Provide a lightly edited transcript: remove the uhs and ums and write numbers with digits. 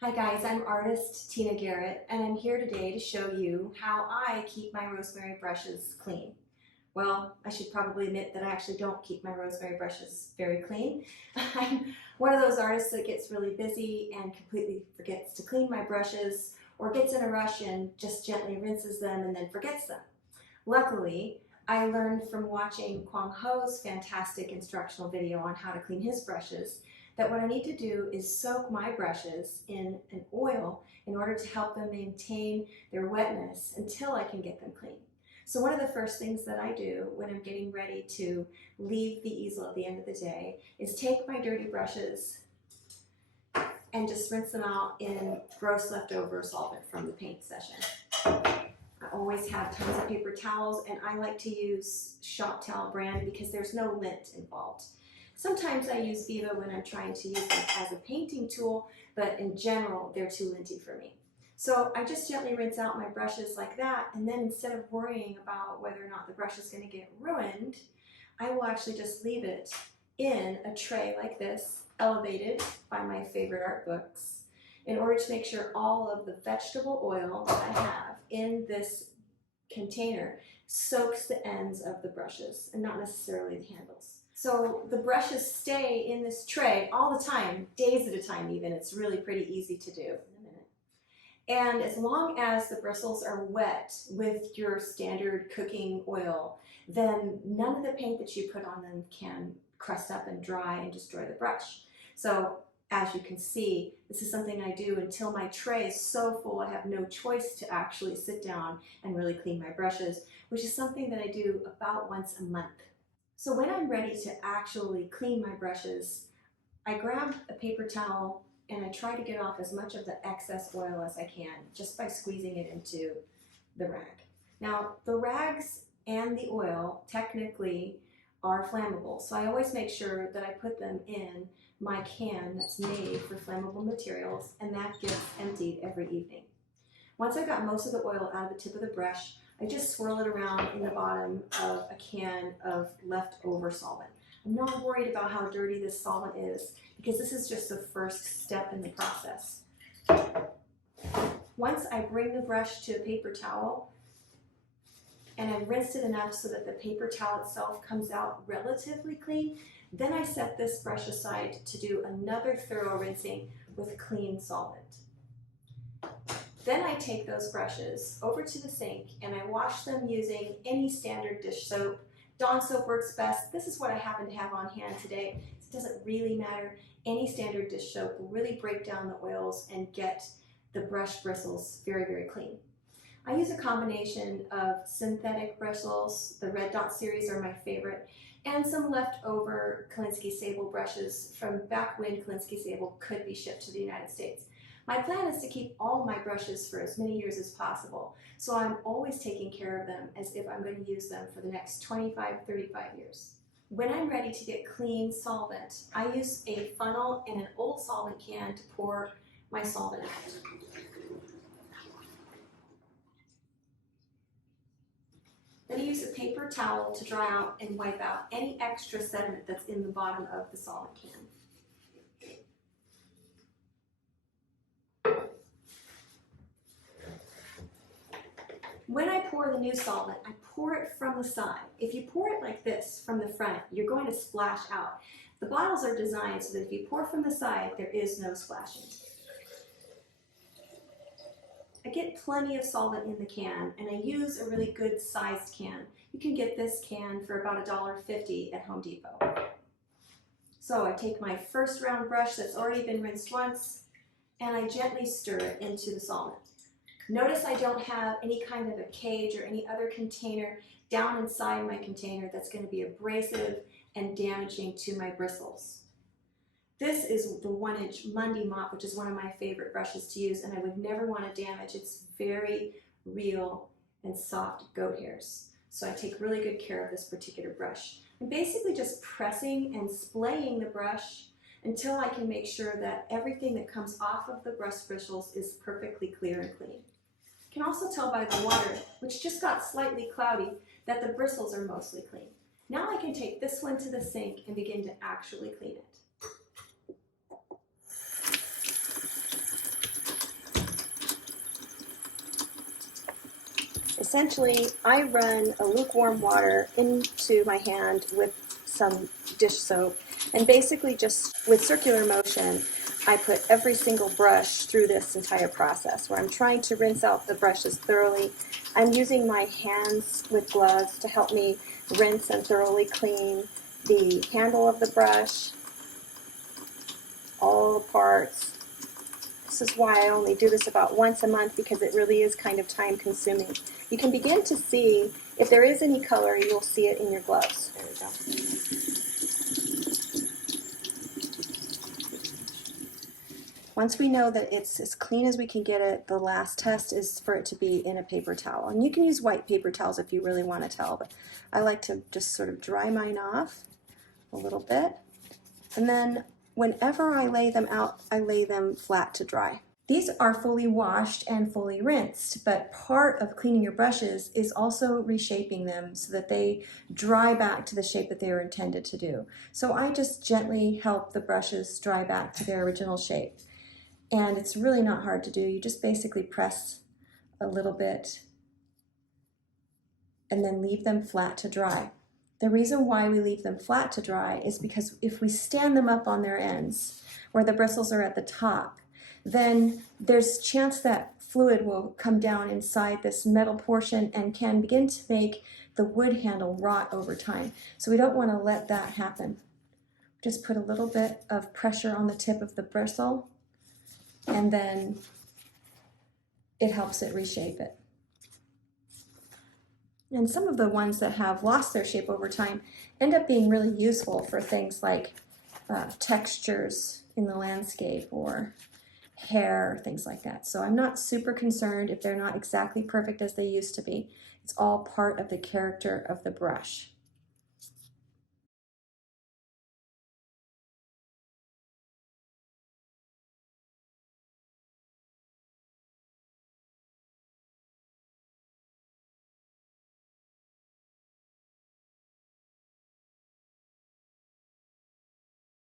Hi guys, I'm artist Tina Garrett, and I'm here today to show you how I keep my rosemary brushes clean. Well, I should probably admit that I actually don't keep my rosemary brushes very clean. I'm one of those artists that gets really busy and completely forgets to clean my brushes, or gets in a rush and just gently rinses them and then forgets them. Luckily, I learned from watching Kwang Ho's fantastic instructional video on how to clean his brushes that what I need to do is soak my brushes in an oil in order to help them maintain their wetness until I can get them clean. So one of the first things that I do when I'm getting ready to leave the easel at the end of the day is take my dirty brushes and just rinse them out in gross leftover solvent from the paint session. I always have tons of paper towels, and I like to use Shop Towel brand because there's no lint involved. Sometimes I use Viva when I'm trying to use them as a painting tool, but in general, they're too linty for me. So I just gently rinse out my brushes like that, and then instead of worrying about whether or not the brush is going to get ruined, I will actually just leave it in a tray like this, elevated by my favorite art books, in order to make sure all of the vegetable oil that I have in this container soaks the ends of the brushes and not necessarily the handles. So the brushes stay in this tray all the time, days at a time even. It's really pretty easy to do in a minute. And as long as the bristles are wet with your standard cooking oil, then none of the paint that you put on them can crust up and dry and destroy the brush. So as you can see, this is something I do until my tray is so full I have no choice to actually sit down and really clean my brushes, which is something that I do about once a month. So when I'm ready to actually clean my brushes, I grab a paper towel and I try to get off as much of the excess oil as I can just by squeezing it into the rag. Now, the rags and the oil technically are flammable, so I always make sure that I put them in my can that's made for flammable materials, and that gets emptied every evening. Once I got most of the oil out of the tip of the brush, I just swirl it around in the bottom of a can of leftover solvent. I'm not worried about how dirty this solvent is because this is just the first step in the process. Once I bring the brush to a paper towel and I've rinsed it enough so that the paper towel itself comes out relatively clean, then I set this brush aside to do another thorough rinsing with clean solvent. Then I take those brushes over to the sink and I wash them using any standard dish soap. Dawn soap works best. This is what I happen to have on hand today. It doesn't really matter. Any standard dish soap will really break down the oils and get the brush bristles very, very clean. I use a combination of synthetic bristles. The Red Dot series are my favorite, and some leftover Kolinsky Sable brushes from back when Kolinsky Sable could be shipped to the United States. My plan is to keep all my brushes for as many years as possible, so I'm always taking care of them as if I'm going to use them for the next 25, 35 years. When I'm ready to get clean solvent, I use a funnel and an old solvent can to pour my solvent out. Then I use a paper towel to dry out and wipe out any extra sediment that's in the bottom of the solvent can. When I pour the new solvent, I pour it from the side. If you pour it like this from the front, you're going to splash out. The bottles are designed so that if you pour from the side, there is no splashing. I get plenty of solvent in the can, and I use a really good sized can. You can get this can for about $1.50 at Home Depot. So I take my first round brush that's already been rinsed once, and I gently stir it into the solvent. Notice I don't have any kind of a cage or any other container down inside my container that's going to be abrasive and damaging to my bristles. This is the 1-inch Monday mop, which is one of my favorite brushes to use, and I would never want to damage its very real and soft goat hairs. So I take really good care of this particular brush. I'm basically just pressing and splaying the brush until I can make sure that everything that comes off of the brush bristles is perfectly clear and clean. You can also tell by the water, which just got slightly cloudy, that the bristles are mostly clean. Now I can take this one to the sink and begin to actually clean it. Essentially, I run a lukewarm water into my hand with some dish soap, and basically just with circular motion, I put every single brush through this entire process where I'm trying to rinse out the brushes thoroughly. I'm using my hands with gloves to help me rinse and thoroughly clean the handle of the brush, all the parts. This is why I only do this about once a month, because it really is kind of time consuming. You can begin to see, if there is any color, you'll see it in your gloves. There we go. Once we know that it's as clean as we can get it, the last test is for it to be in a paper towel. And you can use white paper towels if you really want to tell, but I like to just sort of dry mine off a little bit. And then whenever I lay them out, I lay them flat to dry. These are fully washed and fully rinsed, but part of cleaning your brushes is also reshaping them so that they dry back to the shape that they were intended to do. So I just gently help the brushes dry back to their original shape. And it's really not hard to do. You just basically press a little bit and then leave them flat to dry. The reason why we leave them flat to dry is because if we stand them up on their ends, where the bristles are at the top, then there's a chance that fluid will come down inside this metal portion and can begin to make the wood handle rot over time. So we don't want to let that happen. Just put a little bit of pressure on the tip of the bristle, and then it helps it reshape it. And some of the ones that have lost their shape over time end up being really useful for things like textures in the landscape or hair, things like that. So I'm not super concerned if they're not exactly perfect as they used to be. It's all part of the character of the brush.